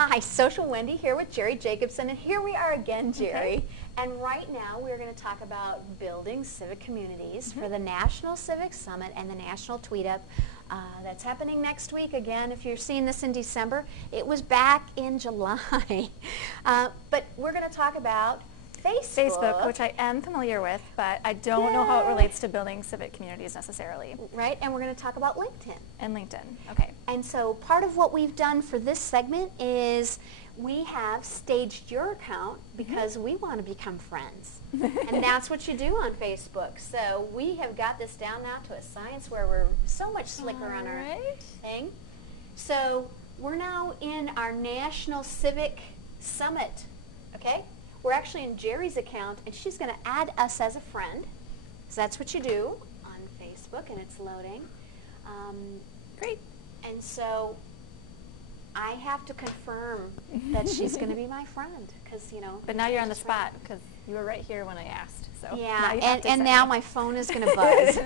Hi, Social Wendy here with Jerry Jacobson, and here we are again, Jerry. Okay. And right now we're going to talk about building civic communities for the National Civic Summit and the National Tweet Up. That's happening next week. Again, if you're seeing this in December, it was back in July. But we're going to talk about Facebook. Which I am familiar with, but I don't know how it relates to building civic communities necessarily. Right, and we're going to talk about LinkedIn. And LinkedIn, okay. And so part of what we've done for this segment is we have staged your account because we want to become friends. And that's what you do on Facebook. So we have got this down now to a science where we're so much slicker on our thing. So we're now in our National Civic Summit, okay? We're actually in Jerry's account, and she's going to add us as a friend. So that's what you do on Facebook, and it's loading. Great. And so I have to confirm that she's going to be my friend, because, you know. But now you're on the spot, because you were right here when I asked. So yeah, and now my phone is going to buzz.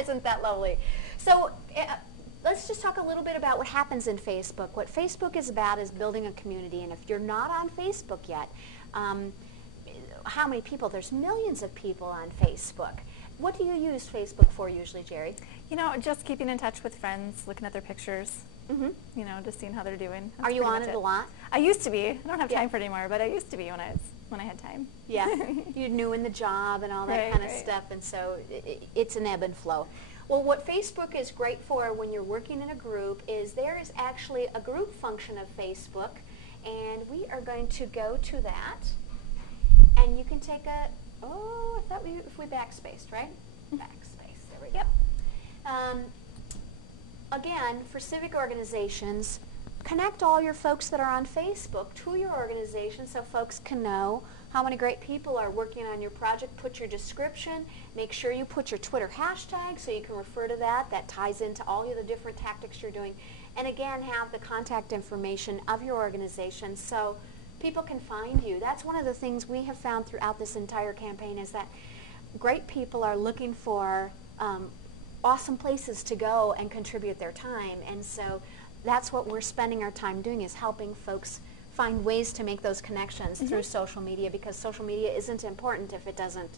Isn't that lovely? So let's just talk a little bit about what happens in Facebook. What Facebook is about is building a community, and if you're not on Facebook yet, how many people? There's millions of people on Facebook. What do you use Facebook for usually, Jerry? You know, just keeping in touch with friends, looking at their pictures, you know, just seeing how they're doing. That's Are you pretty on much it a lot? I used to be. I don't have time for it anymore, but I used to be when I had time. Yeah, you're new in the job and all that kind of stuff, and so it's an ebb and flow. Well, what Facebook is great for when you're working in a group is there is actually a group function of Facebook, and we are going to go to that, and you can take a, I thought if we backspaced, right? Backspace, there we go. Again, for civic organizations, connect all your folks that are on Facebook to your organization so folks can know how many great people are working on your project. Put your description. Make sure you put your Twitter hashtag so you can refer to that. That ties into all of the different tactics you're doing. And again, have the contact information of your organization so people can find you. That's one of the things we have found throughout this entire campaign is that great people are looking for awesome places to go and contribute their time. And so that's what we're spending our time doing, is helping folks find ways to make those connections through social media, because social media isn't important if it doesn't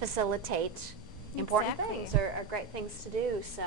facilitate important things or great things to do. So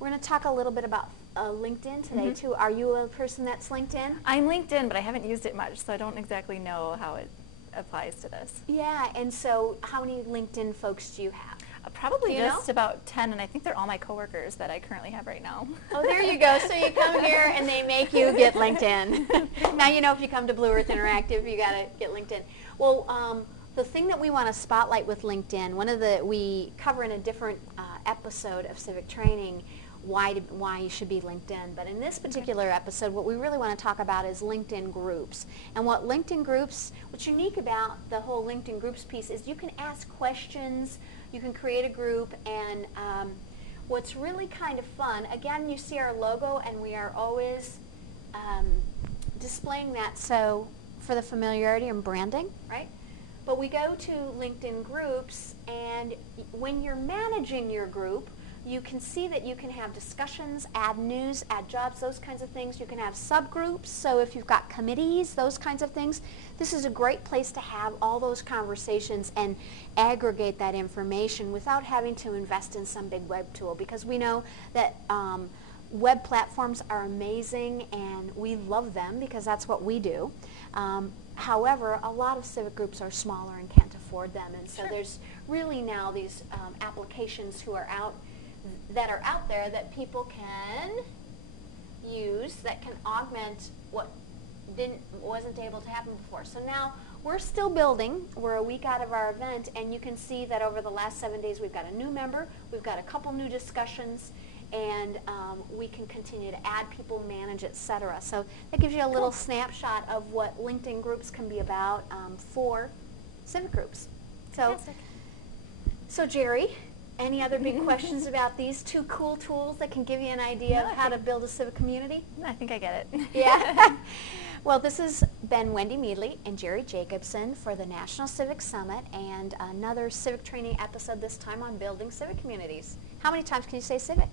we're going to talk a little bit about LinkedIn today too. Are you a person that's LinkedIn? I'm LinkedIn, but I haven't used it much, so I don't exactly know how it applies to this. Yeah, and so how many LinkedIn folks do you have? Probably just about 10, and I think they're all my coworkers that I currently have right now. Oh, there you go. So you come here and they make you get LinkedIn. Now you know if you come to Blue Earth Interactive, you got to get LinkedIn. Well, the thing that we want to spotlight with LinkedIn, we cover in a different episode of Civic Training why you should be LinkedIn. But in this particular episode, what we really want to talk about is LinkedIn groups. And what's unique about the whole LinkedIn groups piece is you can ask questions, you can create a group, and what's really kind of fun, again, you see our logo, and we are always displaying that so for the familiarity and branding, right? But we go to LinkedIn groups, and when you're managing your group, you can see that you can have discussions, add news, add jobs, those kinds of things. You can have subgroups, so if you've got committees, those kinds of things. This is a great place to have all those conversations and aggregate that information without having to invest in some big web tool, because we know that web platforms are amazing and we love them because that's what we do. However, a lot of civic groups are smaller and can't afford them, and so there's really now these applications that are out there that people can use that can augment what wasn't able to happen before. So now we're still building. We're a week out of our event, and you can see that over the last 7 days we've got a new member, we've got a couple new discussions, and we can continue to add people, manage, etc. So that gives you a little snapshot of what LinkedIn groups can be about for civic groups. So Jerry, any other big questions about these two cool tools that can give you an idea of how to build a civic community? I think I get it. Yeah. Well, this has been Wendy Meadley and Jerry Jacobson for the National Civic Summit, and another civic training episode, this time on building civic communities. How many times can you say civic?